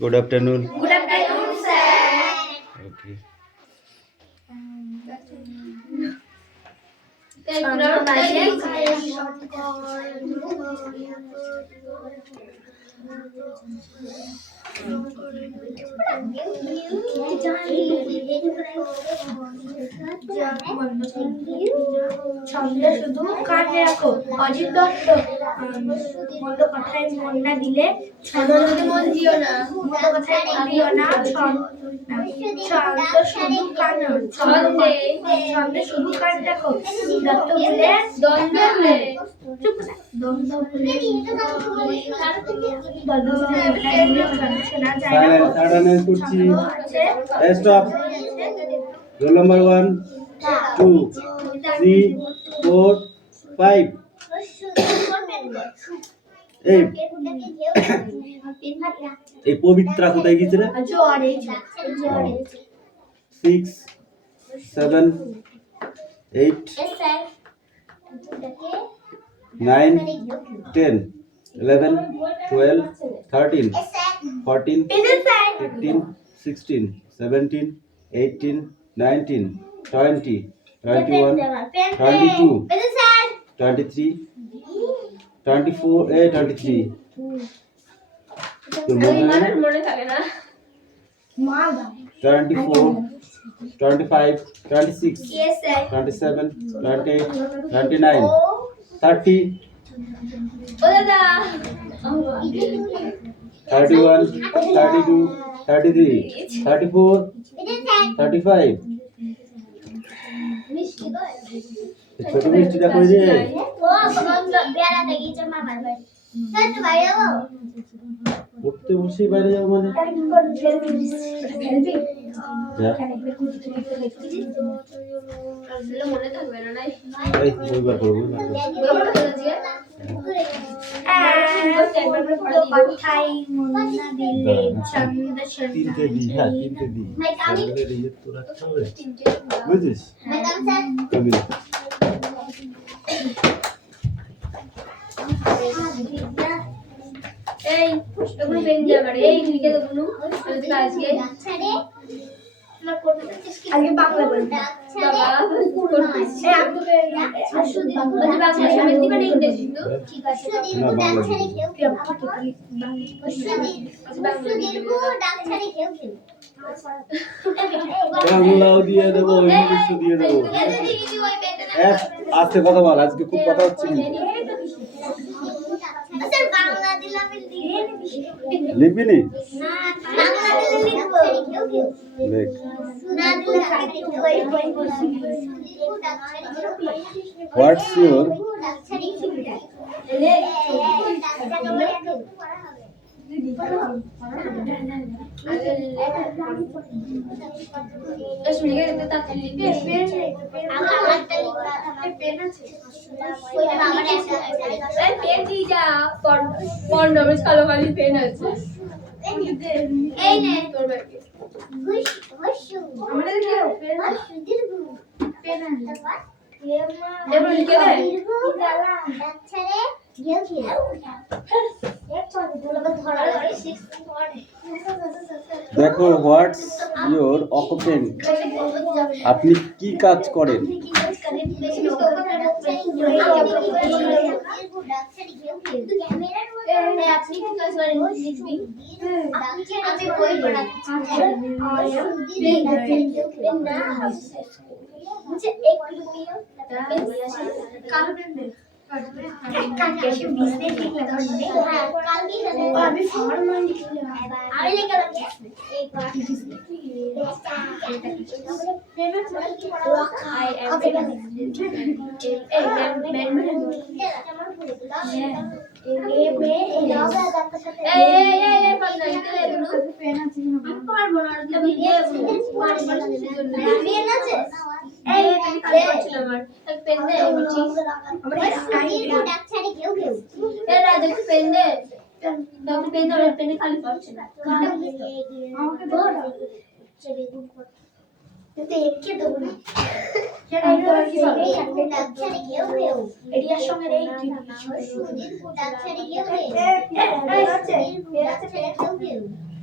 Good afternoon. Good afternoon, sir. Okay. ছন্দে শুধু কানে রাখো। অজিত দত্ত মন্দ কথায় মন না দিলে ছন্দ মন দিও না, মন্দ কথায় মন দিও না, ছন্দ শুধু কান ছন্দে ছন্দে শুধু কান রাখো। দত্ত বলে দ্বন্দ্ব বলে চুপ না দ্বন্দ্ব বলে দ্বন্দ্ব বলে শোনা যায় না। Silence করছি। Stop. Roll number 1, 2, 3, 4, 5. এই পবিত্রা কোথায় গেছে রে? 6, 7, 8, 9, 10, 11, 12, 13, 14, 15, 16, 17, 18, 19, 20, 21, 22, 23, 24, 23. মনে থাকে না 24, 25, 26, Yes, sir. 27, 28, 29, 30, ও দাদা 31, 32, 33, 34, 35. ছোট মিষ্টিটা কই রে? উঠতে বসে বাইরে যাও মানে যা। মনে থাকবে না নাই এই ওইবার করবো না তিনটে দি, হ্যাঁ তিনটে দি স্যান্ডেলের ইয়ে তো রাখতে হবে বুঝিস তুমি এই এগুলো বেঞ্জে আমার এই লিখে দেব নু আজকে আজকে বাংলা বলবো বাবা এই আপনাকে বাংলা সমেত দিবেন ইংরেজি তো ঠিক আছে না বাংলা বাংলাও দিয়ে দেবো ইংলিশও দিয়ে দেবো আজকে কথা বল আজকে খুব কথা হচ্ছে লিখবি নি লেখ হোয়াটস ইউর কালো কালি পেন আছে এই নে তোর ব্যাগে আমাদের কেউ পেন আছে এবার লিখে দে দেখো হোয়াটস ইউর অকুপেশন আপনি কি কাজ করেন আপনি কি কাজ করেন লিখবি আমি বই পড়াচ্ছি मुझे एक वीडियो काल में काल कैसे बीच में ठीक लगा मुझे हां काल की और अभी फॉर्म मान निकले अभी लेकर आते एक बार आई एम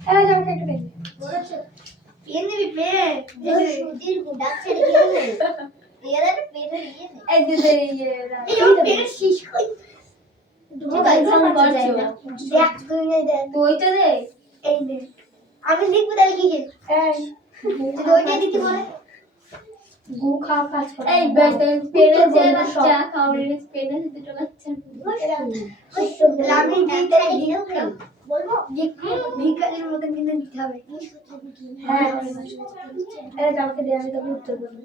এরা যাও কেটে পেন পেন দিবি পেন সুধীর গুডাক ছেড়ে গেল এরা পেন দিয়ে এই দে এই পেন শেষ কই দুটো গাইছাম করছে দেখ তুই দে তুইটা দে এই দে আমি লিখব তাহলে কি কি এই তুই ওইটা দিতে বলে গু খাওয়া কাজ করে এই পেনে যে বাচ্চা কাউরে পেনে দুটো বাচ্চা আমি দিতে দিও বলবো ভিখারির মতন কিন্তু দিতে হবে হ্যাঁ এটা কাউকে দিয়ে আমি তোকে উত্তর দেবো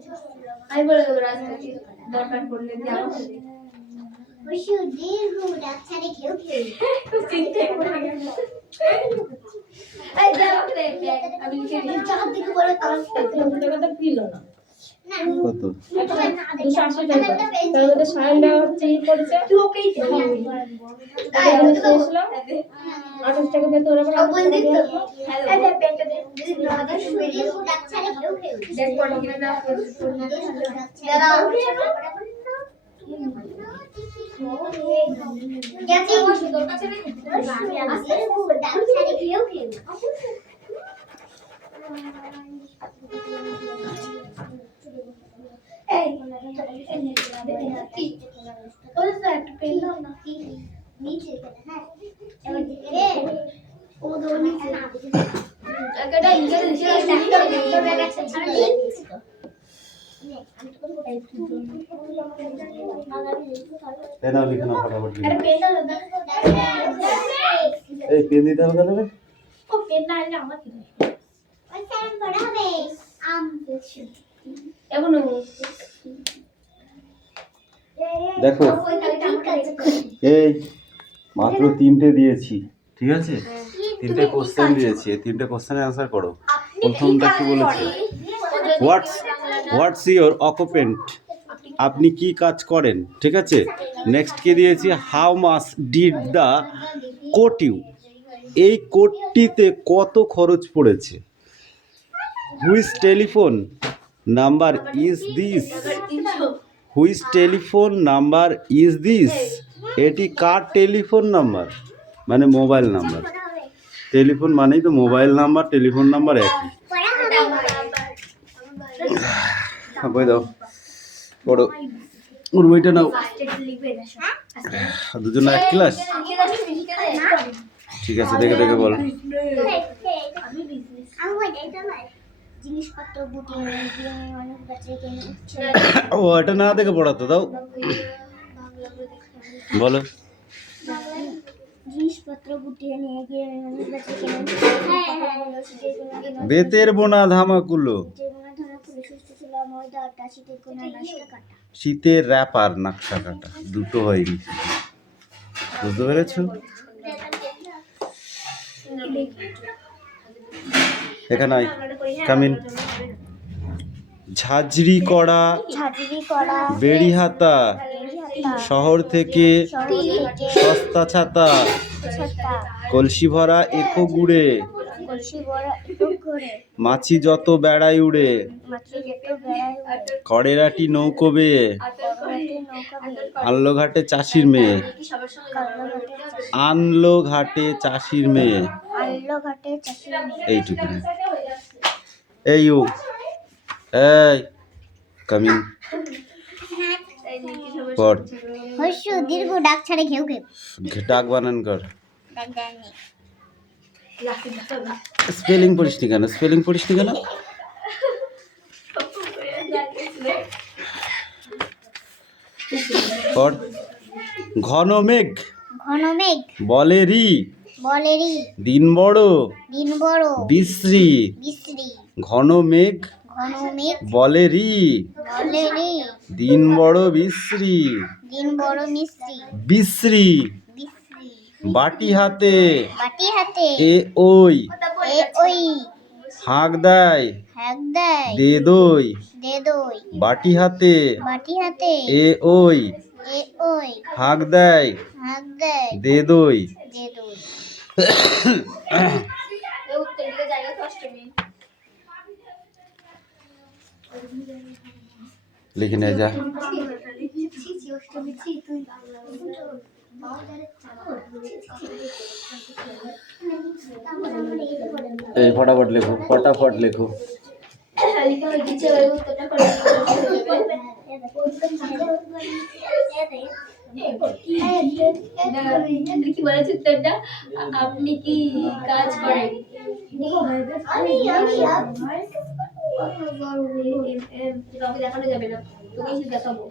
আমি বলে দেবো রাজনীতি দরকার পড়লে দিয়ে আমাকে ওইসব দীর্ঘ ডাক্তারে কেউ কেউ চিন্তা করে গেল এই যাও আমি চার দিকে বলে তার টাকাটা পিল না কত 280 টাকা তার মধ্যে 60 টাকা হচ্ছে ই পড়েছে তুই ওকেই দে আমি চেয়েছিলাম 28 টাকা দিয়ে তোরা সব বল দিত এই দে পেনটা দে যদি না দে শরীর ডাক্তারে কেউ কেউ দেখ কোন কিনা না দাঁড়াও যাচ্ছি তোর কাছে নেই আসলে ডাক্তারে কেউ কেউ এই ওই স্যার পেন নাও না নিচে হ্যাঁ এবার এ ও দো নিচে একটা ইংরেজি ছিল একটা ব্যাগ আছে আর লিখছি তো পেন আর লিখে না ফটাফট আরে পেনটা লাগা এই পেন দিতে হবে তাহলে ও পেন না আনলে আমার কি ওই স্যার বড় হবে আম পেছি এগুলো দেখো এই মাত্র 3টে দিয়েছি ঠিক আছে 3টে কোশ্চেন দিয়েছি এই 3টে কোশ্চেনের অ্যানসার করো প্রথমটা কি বলেছে হোয়াটস ইওর অকুপেন্ট আপনি কি কাজ করেন ঠিক আছে নেক্সট কি দিয়েছি how much did the coat you এই কোটটিতে কত খরচ পড়েছে which telephone number is this which telephone number is this এটি কার টেলিফোন নাম্বার মানে মোবাইল নাম্বার টেলিফোন মানেই তো মোবাইল নাম্বার টেলিফোন নাম্বার একই বই দাও পড়ো ওর বইটা নাও দুজন এক ক্লাস ঠিক আছে দেখে দেখে বল জিনিসপত্র গুটিয়ে দিয়ে অনেক বাচ্চা কিনে ও এটা না দেখে পড়াতো দাও বলো জিনিসপত্র গুটিয়ে নিয়ে গিয়ে অনেক বাচ্চা কিনে বেতের বোনা ধামাকুলো যেগুলো ধরে পুলিশ সুস্থ ছিল ময়দা আটা শীতের কোনো নাশটা কাটা শীতের র্যাপার নাকশা কাটা দুটো হয়নি বুঝতে পেরেছো এখানে কামিন ঝাঁঝরি করা বেড়িহাতা শহর থেকে সস্তা ছাতা কলসি ভরা এখো গুড়ে মাছি যত বেড়াই উড়ে কড়েরাটি নৌকো বেয়ে আনলো ঘাটে চাষির মেয়ে আনলো ঘাটে চাষির মেয়ে এইটুকু এই ও এই কামিং পড় হস্য দীর্ঘ ডাক ছাড়ে ঘেউ ঘেউ ডাক বানান কর ডাক দেয়নি স্পেলিং পড়িস নি কেন স্পেলিং পড়িস নি কেন পড় ঘন মেঘ বলেরি দিন বড় বিশ্রী ঘন মেঘ বলেরি দিন বড় বিশ্রী বিশ্রী বাটি হাতে এ ওই হাঁক দেয় দে দই বাটি হাতে এ ওই হাঁক দেয় দে দই লিখে নে যা এই ফটাফট লেখো, ফটাফট লেখো। লিখা হয়ে গেছে, এবার উত্তরটা করে কি বলেছে উত্তরটা? আপনি কি কাজ করেন? কাউকে দেখানো যাবে না, তোকে শুধু দেখাবো।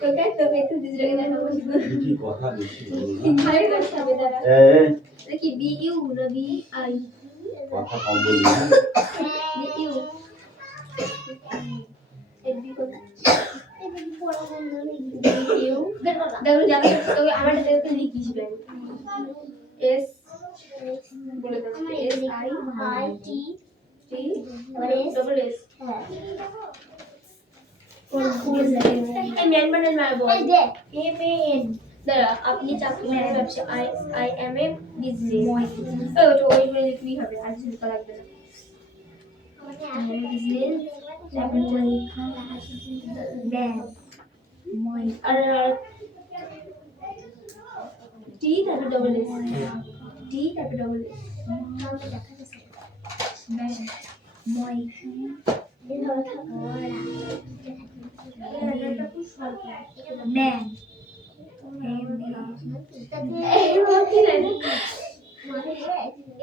তোকে একটু দিদিকে দেখাবো শুধু। কি কথা বেশি বলো না। ভাই বলতে হবে দাঁড়া। দেখি বি ইউ না বি আই? কথা কম বলি না। বি ইউ বি কোন? ইউ দেখো জানো তোকে আমার দেখতে লিখিস ব্যাং এস বলে দাও। S I T T double S. এই ম্যান মানে বল এম এন। দাঁড়া, আপনি চাকরি মানে ব্যবসা। I M A business. ওটা ওই বলে লিখলেই হবে, আর কিছু লেখা লাগবে না। বিজনেস আর টি তারপর ডবল এস। টি তারপর ডবল এস।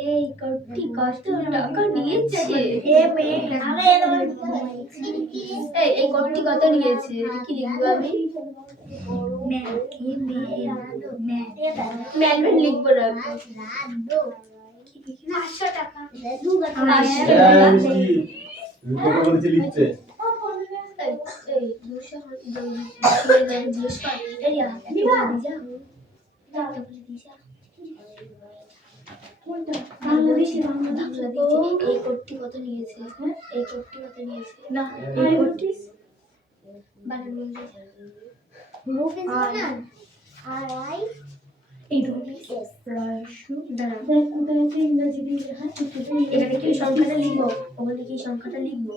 এই কটি কষ্ট টাকা নিয়েছে? এই কটি কত নিয়েছে? এটা কি লিখবো আমি? ম্যান লিখবো না। 500 টাকা। 500 এই টাকা। মিষ্টি, তুমি তোকে বলেছি লিখতে। এই 200 জিজ্ঞেস কর। এই কোটটি কত নিয়েছে? এই কোটটি কত নিয়েছে? না এই কোটটি বানান বলতে রুপিস বানান। আর আই এই রুপিস দাঁড়া, ইংরেজি দিয়ে লেখা। এখানে কি সংখ্যাটা লিখবো? ওখানে কি সংখ্যাটা লিখবো?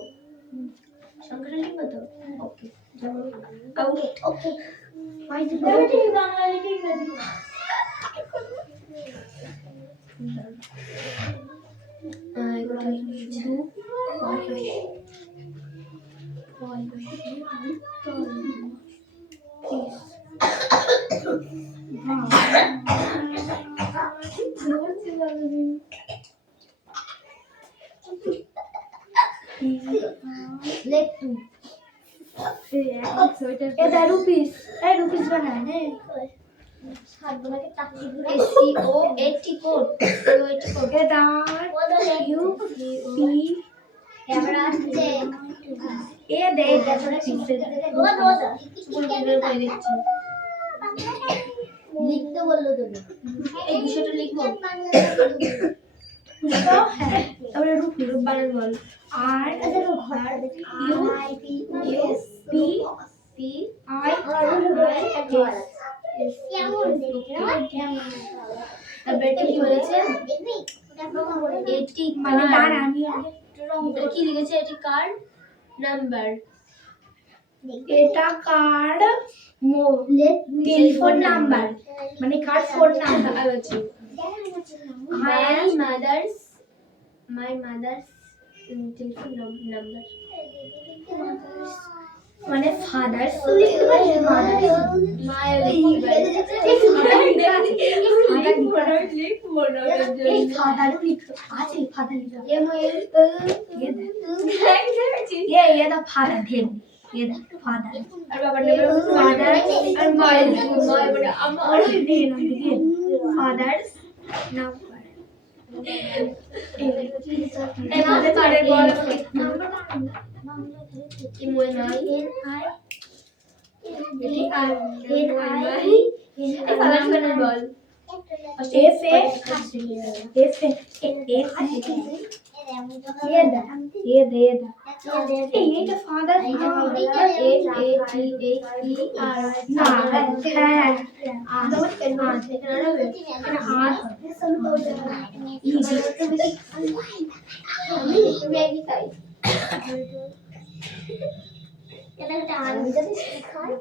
সংখ্যাটা লিখবো তো? ওকে যাবো আউট। ওকে বাংলা লিখে ইংরেজি। লেটু এটা রুপিস। এই রুপিস বানান। সাতগুলোকে টাকা দিয়ে সি ও এটি কোড। সি ও এটি কোড। এটা ইউ পি ক্যামেরা আসছে এ দে তারপরে পিছে বাবা দাদা পুরো বের করে দিচ্ছি। লিখতে বললো তুমি এই বিষয়টা লিখবো। লিখো হ্যাঁ তারপরে রুপ বানান বল। আর আচ্ছা তো ঘর U I P U P P I S কেমন দেখে কেমন তারপরে এটা কি বলেছে? দেখবি ওটা প্রমাণ করে এটি মানে কার? তার আমি এটা কি লিখেছে? এটি কার্ড নাম্বার। এটা কার্ড টেলিফোন নাম্বার মানে card phone number I will choose. My mother's telephone number. মানে ফাদার লিখতে পারি মাদার My এই ফাদার লিখতে আছে ফাদার লিখতে ये द फादर देन ये the father father and my father's number ये the father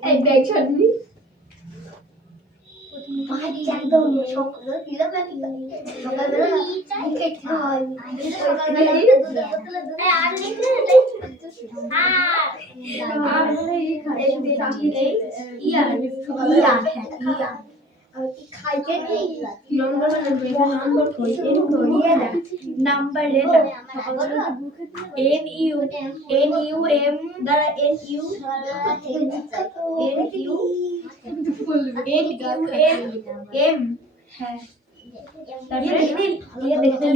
I beg suddenly. একদম সকালবেলা বুকে খাওয়াই সকালবেলা দুধের বোতলে দুধ আর লিখলে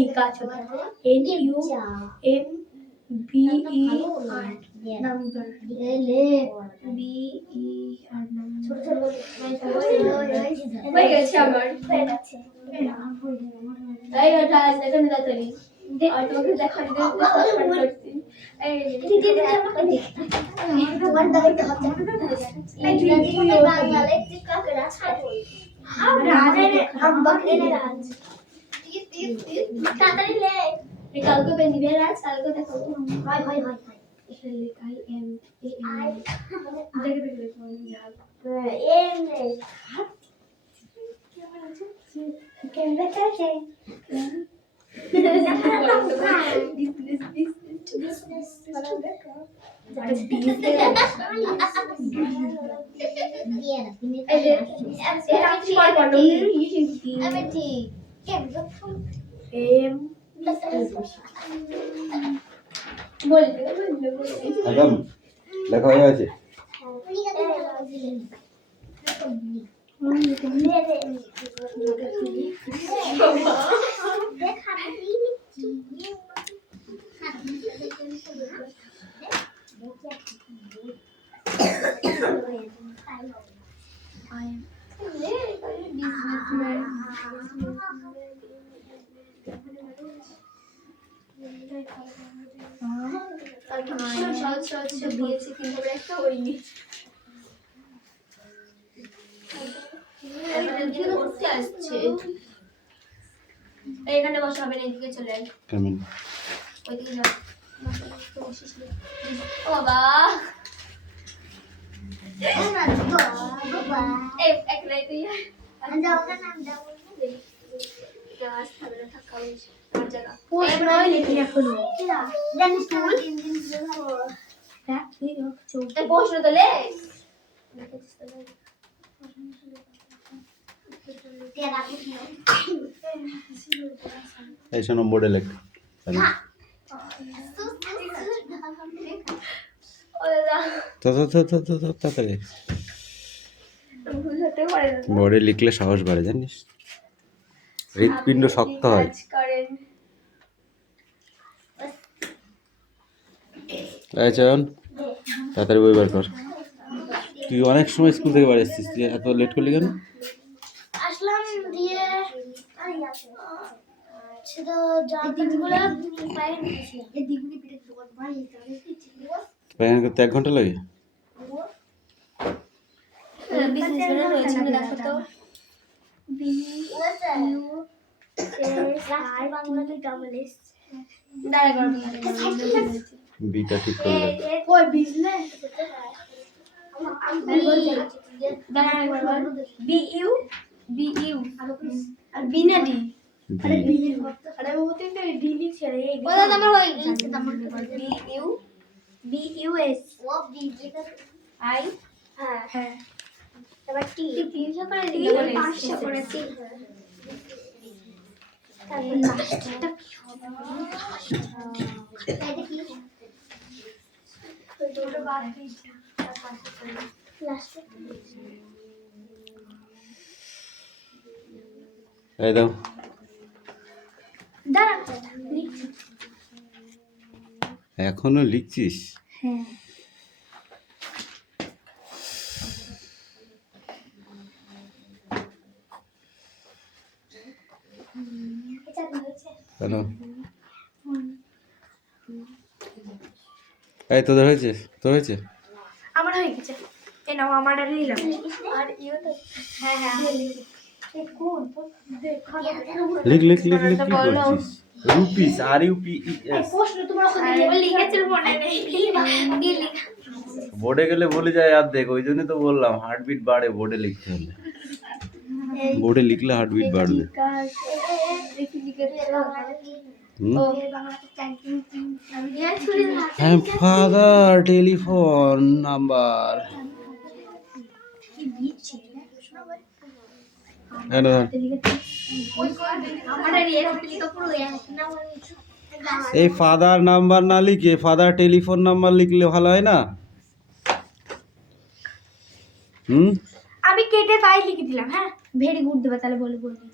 লিখা আছে নাম্বার হয়ে গেছে আমার হয়ে গেছে এই ওটা সেকেন্ড দাঁড়ালি আর তোমাকে দেখাই করছি এই দিদি আমাকে দেখ আমার দাঁড়াতে হবে এই দিদি বাংলা লেখা করে ছাড়ো রাজ हम बकरे ने राज तातरी ले निकाल को पे निबे राज काल को देखो हाय हाय हाय इसलिए लिखा है एम ए एम देख देख देख एम ले कैमरा चलते একদম লেখা হয়ে গেছে। এখানে বসা হবে না, এদিকে চলে আয়, কেমন ওইদিকে যাও। ও বাবা এই এক রাইতে গাছ থাকলে থাকা হয়েছে আর জায়গা প্রশ্ন লিখি এখনো জানিস না 3 দিন হ্যাঁ ঠিক আছে এই প্রশ্ন তো লে এই শোনো বোর্ডে লেখ। তো তাড়াতাড়ি ভুল হতে পারে না। বোর্ডে লিখলে সাহস বাড়ে জানিস, হৃৎপিণ্ড শক্ত হয়। কাজ করেন এই চয়ন তাড়াতাড়ি বই বার কর। তুই অনেক সময় স্কুল থেকে বাড়ি আসছিস, তুই এত লেট করলি কেন? আসলাম দিয়ে সেটা দিনগুলো পাই নিয়েছি এই দিনগুলি পিঠে দোকান ভাই তাহলে কি ছিল পায়খানা করতে 1 ঘন্টা লাগে? বিজনেস ম্যান হয়েছে না, দেখো তো বি ইউ এস আই বাংলাতে ডাবল এস দাঁড়া করো বিটা ঠিক করলে ওই বিজনেস আমি বলছি দাঁড়া একবার বি ইউ আর বি না ডি আরে বি আরে ও তো ডি লিখছে রে ও দাদা আমার হয়ে গেছে B U S O B I হ্যাঁ এবার টি 300 করে দিই 500 করে দিই তারপর লাস্টটা কি হবে এটা কি তো দুটো বাদ দিচ্ছি লাস্ট এই দাও। দাঁড়া লিখছি এখনো লিখছিস? হ্যাঁ এটা হয়েছে কেন? এই তোদের হয়েছে? তোর হয়েছে? আমার হয়ে গেছে এই নাও আমার আর নিলাম আর ইউ তো হ্যাঁ হ্যাঁ এই কোন তো দেখা লিখ লিখ লিখ লিখ কি করছিস? Rupees are U P E S. প্রশ্ন তোমার ওখানে লিখেছিল মনে নেই বোর্ডে গেলে ভুলে যায় আর দেখ, ওই জন্যই তো বললাম হার্টবিট বাড়ে বোর্ডে লিখতে হলে। বোর্ডে লিখলে হার্টবিট বাড়বে। হুম? Father telephone number. এই ফাদার নাম্বার না লিখে ফাদার টেলিফোন নাম্বার লিখলে ভালো হয় না? হুম? আমি কেটে ফাইল লিখে দিলাম। হ্যাঁ, ভেরি গুড দেবে তাহলে বলে বলবি।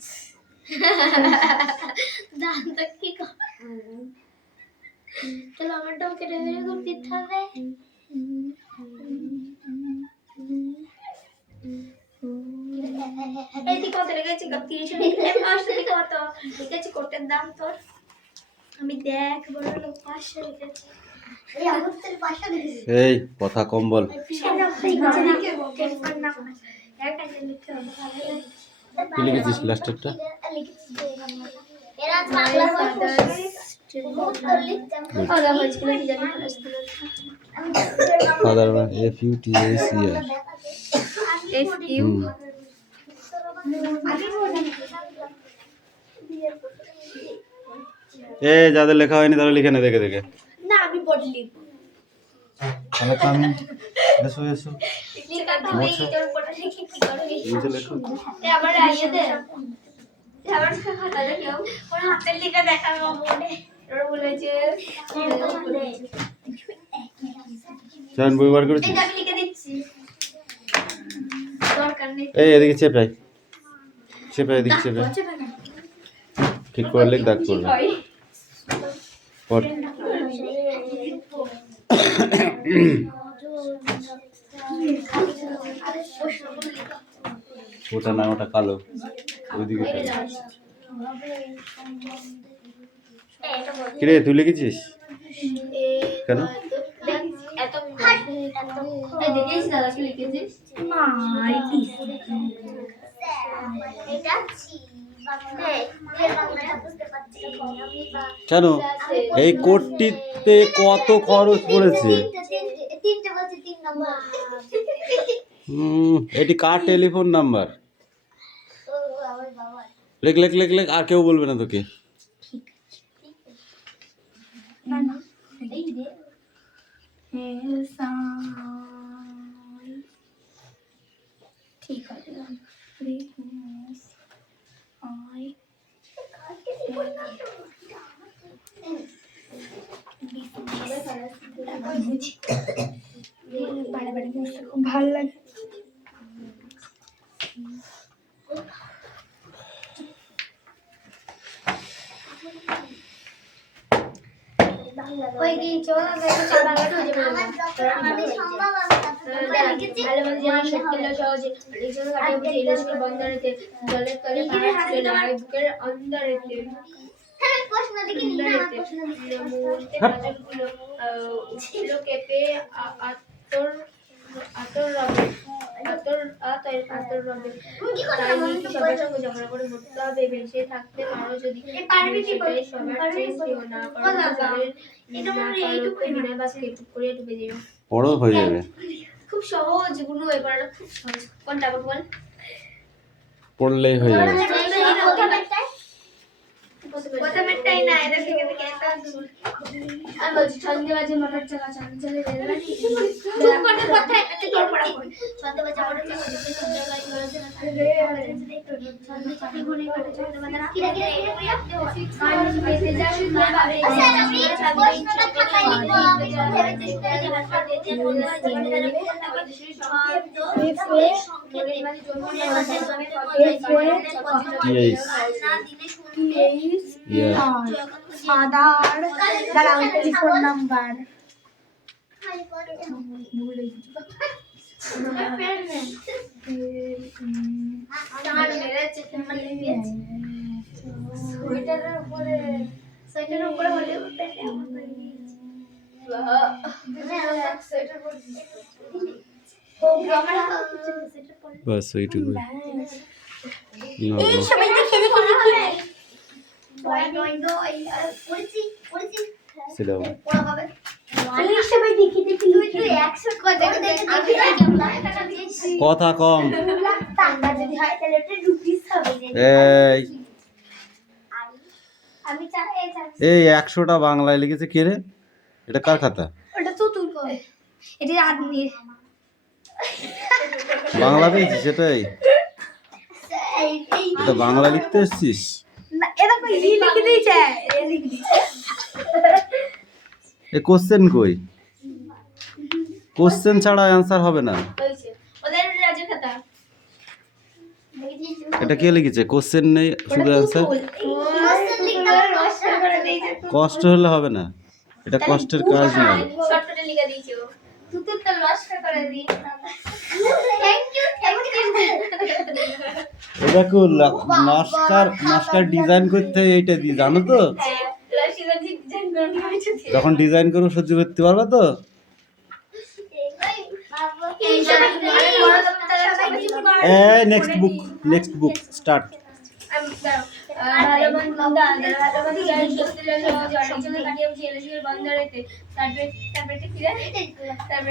দাঁত কি কর, চলো আমারটাও কেটে ভেরি গুড দিতে হবে। এই কত লেগেছে? 30 কত লিখেছি? কোটের দাম তোর আমি দেখ বড় লোক 500 লিখেছি। এই আমার তো 500 লিখেছি। এই কথা কম বল। কি লিখেছিস লাস্টেরটা? Father FUTACR। এ যাদের লেখা হয়নি তারা লিখে নে দেখে দেখে। না আমি পড়ে লিখবো। তাহলে কাম এসো এসো লেখাটা হয়ে গেছে, ওর পড়ে লিখে কি করবি? নিচে লেখো। আবার আইয়ে দে। আবার খাতা দেখো, ওর হাতের লেখা দেখাবো মনে। ওর বলেছে জান বই বার করেছিস? এটা আমি লিখে দিচ্ছি, দরকার নেই। এই এদিকে চেপাই এদিকে চেপাই। ঠিক করে লিখ, দাগ করবে। পড়। ওটা না, ওটা কালো, ওইদিকে কিরে তুই লিখেছিস কেন? এত দেখিস দাদা কি লিখেছিস? না এটা কেন এই কোটটিতে কত খরচ পড়েছে? এটি কার টেলিফোন নাম্বার? লেখ লেখ লেখ লেখ, আর কেউ বলবে না তোকে। ঠিক আছে ভালো লাগে। ওই কি চল দেখো চালাটা হয়ে যাবে। আমাদের সম্ভব বন্দরেতে জলের তলে বুকের অন্দরেতে উঠছিল কেঁপে আতর আতর রবে আতর রবে। তাই নিয়ে সবার সঙ্গে ঝগড়া করে মরতে হবে। বেঁচে থাকতে পারো যদি সেটাই সবার চেয়ে প্রিয়, না পারো বিনা বাক্যে টুক করে ডুবে যাবে। বড় হয়ে যাবে। খুব সহজ গুলো, এবার খুব সহজ। কোনটা বল? পড়লেই হয়ে যাবে। প্রথমেরটাই না, এটা থেকে থেকে একটা দূর। আর বলছি সন্ধ্যেবাজে মোটর চালা চলে যাবে। চুপ করে কথা একটা তোর পড়া কর। সন্ধ্যেবাজে মোটর চালা সন্ধ্যে ঘুরে কাটে সন্ধ্যেবাজে না কি রে মানুষ বেঁচে যাবে না ভাবে। আচ্ছা আমি প্রশ্নটা খাতায় লিখব। আমি ভেবে চিন্তে ভাষা দিতে বললাম জীবনে ফাদার দাঁড়াও টেলিফোন নাম্বার সোয়েটারের উপরে হলে বাস ওইটুকু। এই সবাই দেখে দেখে লিখি। সেটা এই সবাই দেখে দেখে লিখি। 100 কথা কথা কম। টাকা যদি হয় তাহলে একটা রুপিস হবে। এই আমি চাই এই 100টা বাংলায় লিখেছে কে রে? এটা কার খাতা? ওটা তো তুই কর। এটি আদমি। বাংলা পেয়েছিস সেটাই? এটা বাংলা লিখতে এসছিস? না এটা কই লিখে দিয়েছে। এ লিখে দিয়েছে। এই কোশ্চেন কই? কোশ্চেন ছাড়া অ্যান্সার হবে না। হয়েছে ওদের রাজের খাতা। এটা কে লিখেছে? কোশ্চেন নেই, শুধু অ্যান্সার। কোশ্চেন লিখতে হবে, নষ্ট করে দিয়েছে। কষ্ট হলে হবে না, এটা কষ্টের কাজ নয়। শর্টকাটে লিখে দিয়েছে ও। তুই তো নষ্ট করে দিয়েছিস। থ্যাংক ইউ এটা কো মাস্টার ডিজাইন করতে এইটা দি, জানো তো? হ্যাঁ লাস্টে ডিজাইন করে নিয়েছে। যখন ডিজাইন করো সহ্য করতে পারবে তো? এই জায়গায় বড় কথা নেক্সট বুক স্টার্ট। ভালো বন্ধু জানি করতে লাগলো জলের জন্য কাটিয়ে বসে এলএসির বন্দরেতে। তারপরে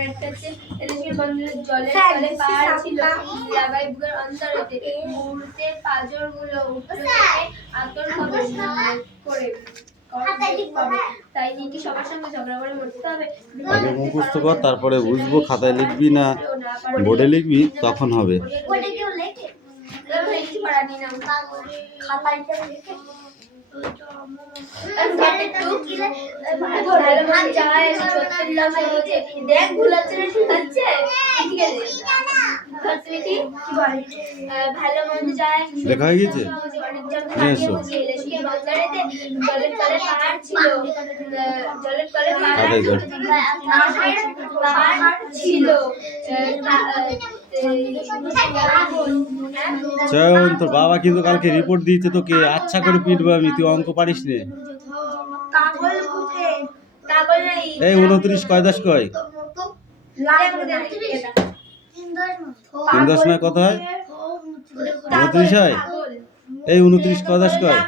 হচ্ছে এলএসির বন্দরের জলের তলে পাহাড় ছিল লাগাই বুকের অন্তরেতে। মুহূর্তে পাঁজরগুলো উঠতে থেকে আতর হবে করে তাই নিয়ে সবার সঙ্গে ঝগড়া করে মরতে হবে। আগে মুখস্থ কর, তারপরে বুঝবো। খাতায় লিখবি না বোর্ডে লিখবি, তখন হবে। ওটা কেউ লেখে কিছু করার নেই না। খাতায় কেউ লেখে ভালো মান যায় সত্যি লাভ হচ্ছে। দেখ ভুলাচ্ছে না ঠিক আছে? ঠিক আছে তুমি কি বল? ভালো মন্দ যায় লেখা হয়ে গেছে? অনেকজন নিয়ে এসো। এলএসির বন্দরেতে জলের তলে পাহাড় ছিল। জলের তলে আদায় কর। পাহাড় ছিল। চয়ন, তোর বাবা কিন্তু কালকে রিপোর্ট দিয়েছে তোকে, আচ্ছা করে পিটবো আমি, তুই অঙ্ক পারিস নে। কাগজ বুকে কাগজ নাই। এই 29 কয় দাস কয়? লাগবে 3 9 কত হয়? 29 হয়। এই 29 কয় দাস কয়?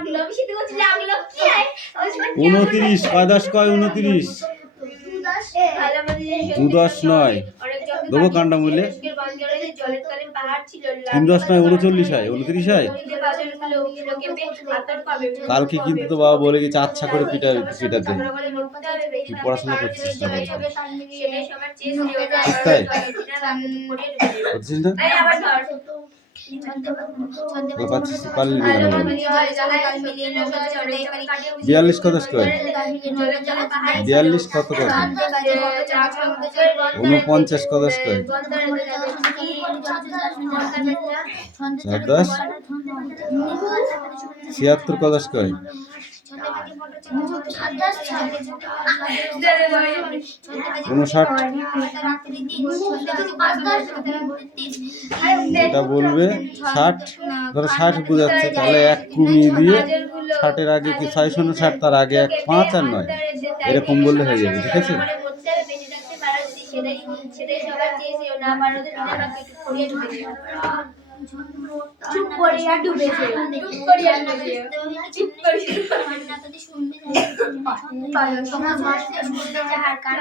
29 কয় দাস কয়? 29 দু দশ নয়, দেবো কান্ডা মূল্যে। 3 10 নয় 39 হয়, 29 হয়। কালকে কিন্তু তো বাবা বলে গেছে আচ্ছা করে পিটাতে। তুই পড়াশোনা করছিস না? তাই করছিস না? পাচ্ছিস তো, পারলি না কেন বল? 42 কত কয়? 42 কত কয়? 49 কত কয়? 4 10 76 কত কয়? 59 এটা বলবে 60, ধরো 60 বোঝাচ্ছে, তাহলে 1 কমিয়ে দিয়ে 60-এর আগে কি 659, তার আগে 1 5 আর 9 এরকম বললে হয়ে যাবে। ঠিক আছে? সেটাই সবার চেয়েছে না পারলে চুপ করে ডুবেছে চুপ করে শুনবে সমাজ মাসে শুনবে যাহার কান